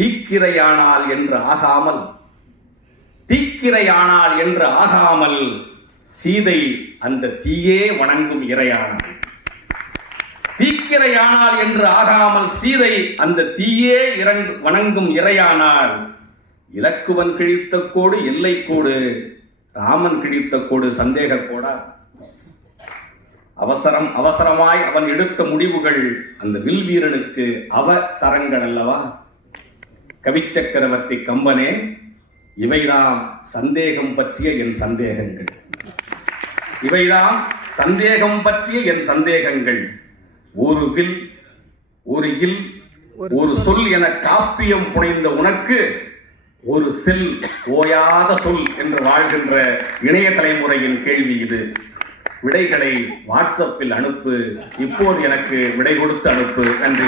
தீக்கிரையானால் என்று ஆகாமல் தீக்கிரையானால் என்று ஆகாமல் சீதை அந்த தீயே வணங்கும் இறையானாள் தீக்கிரையானால் என்று ஆகாமல் சீதை அந்த தீயே இறங்கு வணங்கும் இறையானால். இலக்குவன் கிழித்த கோடு எல்லை கோடு ராமன் கிழித்த கோடு சந்தேக கோடா. அவசரம் அவசரமாய் அவன் எடுத்த முடிவுகள் அந்த வில் வீரனுக்கு அவசரங்கள் அல்லவா? கவிச்சக்கரவர்த்தி கம்பனே இவைதான் சந்தேகம் பற்றிய என் சந்தேகங்கள். இவைதான் சந்தேகம் பற்றிய என் சந்தேகங்கள். ஒரு வில் ஒரு இல் ஒரு சொல். என காப்பியம் புனைந்த உனக்கு ஒரு செல் ஓயாத சொல் என்று வாழ்கின்ற இணைய தலைமுறையின் கேள்வி இது. விடைகளை வாட்ஸ்அப்பில் அனுப்பு இப்போது எனக்கு விடை கொடுத்து அனுப்பு. நன்றி.